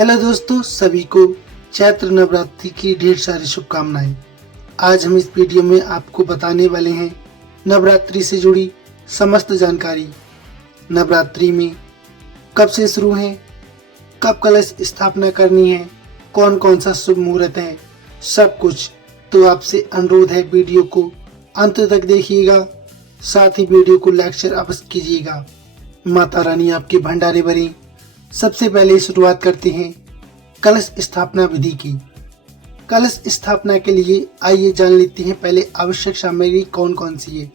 Hello दोस्तों, सभी को चैत्र नवरात्रि की ढेर सारी शुभकामनाएं। आज हम इस वीडियो में आपको बताने वाले हैं नवरात्रि से जुड़ी समस्त जानकारी। नवरात्रि में कब से शुरू है, कब कलश स्थापना करनी है, कौन कौन सा शुभ मुहूर्त है, सब कुछ। तो आपसे अनुरोध है, वीडियो को अंत तक देखिएगा, साथ ही वीडियो को लाइक शेयर अवश्य कीजिएगा। माता रानी आपके भंडारे भरें। सबसे पहले शुरुआत करते हैं कलश स्थापना विधि की। कलश स्थापना के लिए आइए जान लेते हैं पहले आवश्यक सामग्री कौन कौन सी है।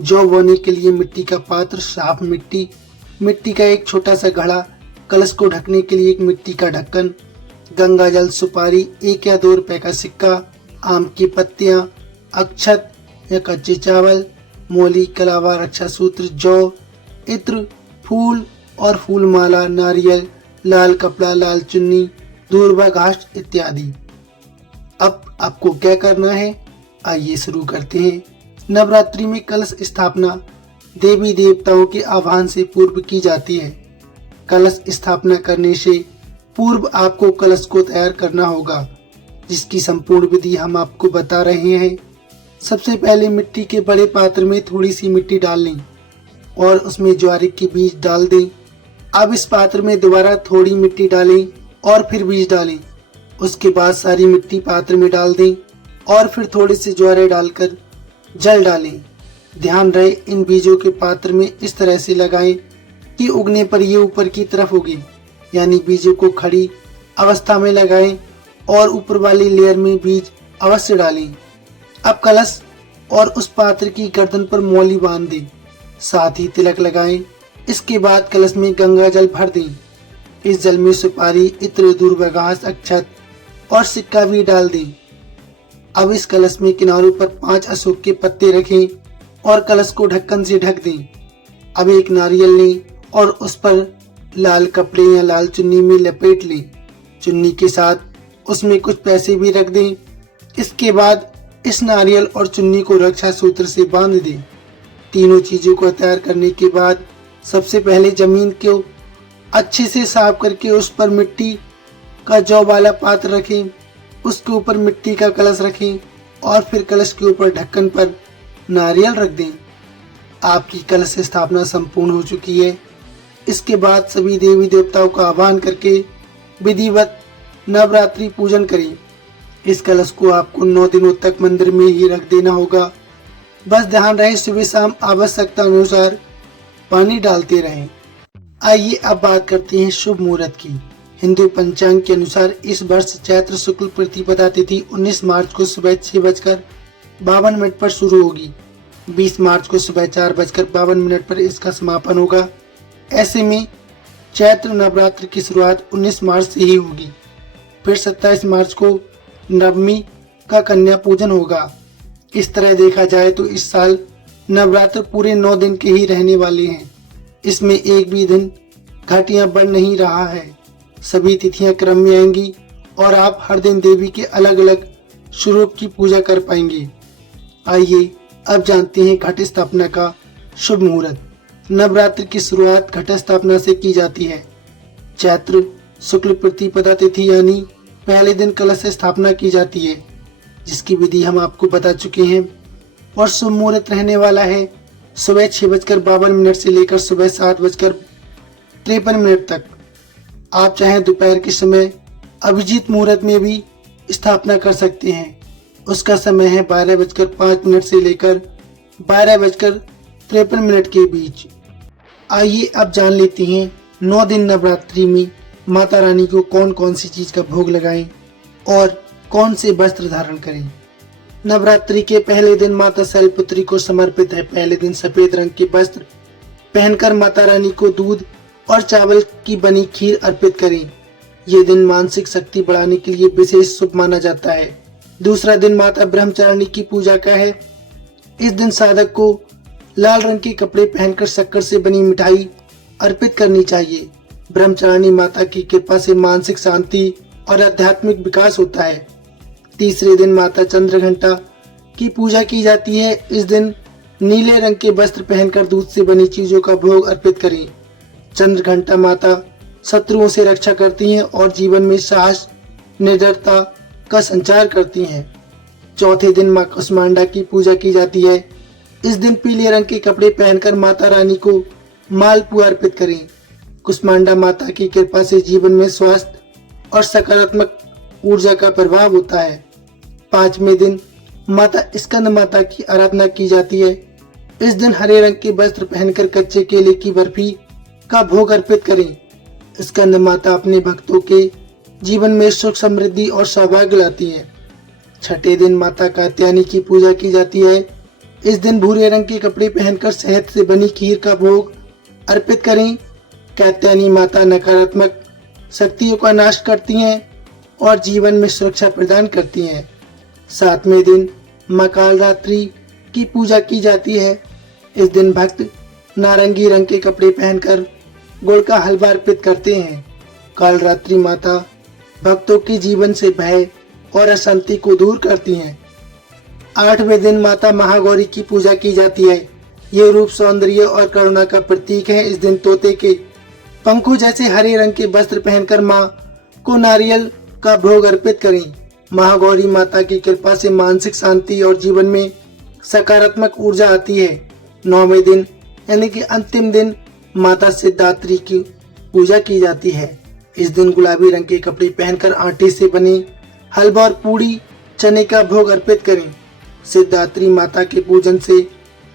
जौ बोने के लिए मिट्टी का पात्र, साफ मिट्टी, मिट्टी का एक छोटा सा घड़ा, कलश को ढकने के लिए एक मिट्टी का ढक्कन, गंगा जल, सुपारी, 1 या 2 रुपए का सिक्का, आम की पत्तियां, अक्षत या कच्चे चावल, मोली, कलावा, रक्षा सूत्र, जौ, इत्र, फूल और फूल माला, नारियल, लाल कपड़ा, लाल चुन्नी, दूर्वा घास इत्यादि। अब आपको क्या करना है, आइए शुरू करते हैं। नवरात्रि में कलश स्थापना देवी देवताओं के आह्वान से पूर्व की जाती है। कलश स्थापना करने से पूर्व आपको कलश को तैयार करना होगा, जिसकी संपूर्ण विधि हम आपको बता रहे हैं। सबसे पहले मिट्टी के बड़े पात्र में थोड़ी सी मिट्टी डाल लें और उसमें ज्वार के बीज डाल दें। अब इस पात्र में दोबारा थोड़ी मिट्टी डालें और फिर बीज डालें। उसके बाद सारी मिट्टी पात्र में डाल दें और फिर थोड़े से ज्वारे डालकर जल डालें। ध्यान रहे, इन बीजों के पात्र में इस तरह से लगाएं कि उगने पर ये ऊपर की तरफ उगे, यानी बीजों को खड़ी अवस्था में लगाएं और ऊपर वाली लेयर में बीज अवश्य डालें। अब कलश और उस पात्र की गर्दन पर मौली बांध दें, साथ ही तिलक लगाएं। इसके बाद कलश में गंगा जल भर दें। इस जल में सुपारी, इत्र, दूर्वा घास, अक्षत और सिक्का भी डाल दें। अब इस कलश में किनारों पर 5 अशोक के पत्ते रखें और कलश को ढक्कन से ढक दें। अब एक नारियल लें और उस पर लाल कपड़े या लाल चुन्नी में लपेट लें। चुन्नी के साथ उसमें कुछ पैसे भी रख दें। इसके बाद इस नारियल और चुन्नी को रक्षा सूत्र से बांध दें। तीनों चीजों को तैयार करने के बाद सबसे पहले जमीन को अच्छे से साफ करके उस पर मिट्टी का जौ वाला पात्र रखें, उसके ऊपर मिट्टी का कलश रखें और फिर कलश के ऊपर ढक्कन पर नारियल रख दें। आपकी कलश स्थापना संपूर्ण हो चुकी है। इसके बाद सभी देवी देवताओं का आह्वान करके विधिवत नवरात्रि पूजन करें। इस कलश को आपको 9 दिनों तक मंदिर में ही रख देना होगा। बस ध्यान रहे, सुबह शाम आवश्यकता अनुसार पानी डालते रहें। आइए अब बात करते हैं शुभ मुहूर्त की। हिंदू पंचांग के अनुसार इस वर्ष चैत्र शुक्ल प्रतिपदा तिथि 19 मार्च को सुबह 6:52 पर शुरू होगी। 20 मार्च को सुबह 4:52 पर इसका समापन होगा। ऐसे में चैत्र नवरात्र की शुरुआत 19 मार्च से ही होगी। फिर 27 मार्च को नवमी का कन्या पूजन होगा। इस तरह देखा जाए तो इस साल नवरात्र पूरे 9 दिन के ही रहने वाले हैं। इसमें एक भी दिन घट या बढ़ नहीं रहा है। सभी तिथियां क्रम में आएंगी और आप हर दिन देवी के अलग अलग स्वरूप की पूजा कर पाएंगे। आइए अब जानते हैं घट स्थापना का शुभ मुहूर्त। नवरात्र की शुरुआत घट स्थापना से की जाती है। चैत्र शुक्ल प्रतिपदा तिथि यानी पहले दिन कलश स्थापना की जाती है, जिसकी विधि हम आपको बता चुके हैं। और शुभ मुहूर्त रहने वाला है सुबह 6:52 से लेकर सुबह 7:53 तक। आप चाहें दोपहर के समय अभिजीत मुहूर्त में भी स्थापना कर सकते हैं। उसका समय है 12:05 से लेकर 12:53 के बीच। आइए अब जान लेते हैं 9 दिन नवरात्रि में माता रानी को कौन कौन सी चीज का भोग लगाएं और कौन से वस्त्र धारण करें। नवरात्रि के पहले दिन माता शैलपुत्री को समर्पित है। पहले दिन सफेद रंग के वस्त्र पहनकर माता रानी को दूध और चावल की बनी खीर अर्पित करें। ये दिन मानसिक शक्ति बढ़ाने के लिए विशेष शुभ माना जाता है। दूसरा दिन माता ब्रह्मचारिणी की पूजा का है। इस दिन साधक को लाल रंग के कपड़े पहनकर शक्कर से बनी मिठाई अर्पित करनी चाहिए। ब्रह्मचारिणी माता की कृपा से मानसिक शांति और आध्यात्मिक विकास होता है। तीसरे दिन माता चंद्रघंटा की पूजा की जाती है। इस दिन नीले रंग के वस्त्र पहनकर दूध से बनी चीजों का भोग अर्पित करें। चंद्रघंटा माता शत्रुओं से रक्षा करती हैं और जीवन में साहस, निडरता का संचार करती हैं। चौथे दिन मां कुष्मांडा की पूजा की जाती है। इस दिन पीले रंग के कपड़े पहनकर माता रानी को मालपुआ अर्पित करें। कुष्मांडा माता की कृपा से जीवन में स्वास्थ्य और सकारात्मक ऊर्जा का प्रभाव होता है। पांचवें दिन माता स्कंद माता की आराधना की जाती है। इस दिन हरे रंग के वस्त्र पहनकर कच्चे केले की बर्फी का भोग अर्पित करें। स्कंद माता अपने भक्तों के जीवन में सुख, समृद्धि और सौभाग्य लाती है। छठे दिन माता कात्यायनी की पूजा की जाती है। इस दिन भूरे रंग के कपड़े पहनकर शहद से बनी खीर का भोग अर्पित करें। कात्यायनी माता नकारात्मक शक्तियों का नाश करती हैं और जीवन में सुरक्षा प्रदान करती हैं। सातवें दिन मां कालरात्रि की पूजा की जाती है। इस दिन भक्त नारंगी रंग के कपड़े पहनकर गुड़ का हलवा अर्पित करते हैं। कालरात्रि माता भक्तों के जीवन से भय और अशांति को दूर करती हैं। आठवें दिन माता महागौरी की पूजा की जाती है। ये रूप, सौंदर्य और करुणा का प्रतीक है। इस दिन तोते के पंखों जैसे हरे रंग के वस्त्र पहनकर मां को नारियल का भोग अर्पित करें। महागौरी माता की कृपा से मानसिक शांति और जीवन में सकारात्मक ऊर्जा आती है। नौवें दिन यानी कि अंतिम दिन माता सिद्धात्री की पूजा की जाती है। इस दिन गुलाबी रंग के कपड़े पहनकर आटे से बने हलवा और पूड़ी चने का भोग अर्पित करें। सिद्धात्री माता के पूजन से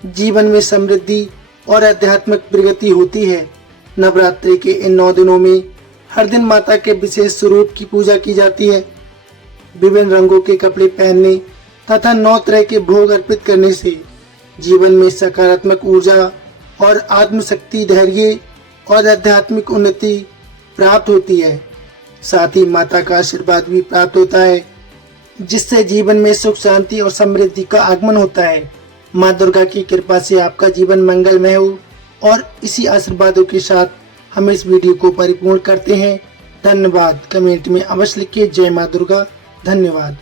जीवन में समृद्धि और आध्यात्मिक प्रगति होती है। नवरात्रि के इन 9 दिनों में हर दिन माता के विशेष स्वरूप की पूजा की जाती है। विभिन्न रंगों के कपड़े पहनने तथा 9 तरह के भोग अर्पित करने से जीवन में सकारात्मक ऊर्जा और आत्मशक्ति, धैर्य और आध्यात्मिक उन्नति प्राप्त होती है। साथ ही माता का आशीर्वाद भी प्राप्त होता है, जिससे जीवन में सुख, शांति और समृद्धि का आगमन होता है। माँ दुर्गा की कृपा से आपका जीवन मंगलमय हो और इसी आशीर्वादों के साथ हम इस वीडियो को परिपूर्ण करते हैं। धन्यवाद। कमेंट में अवश्य लिखिए जय माँ दुर्गा। धन्यवाद।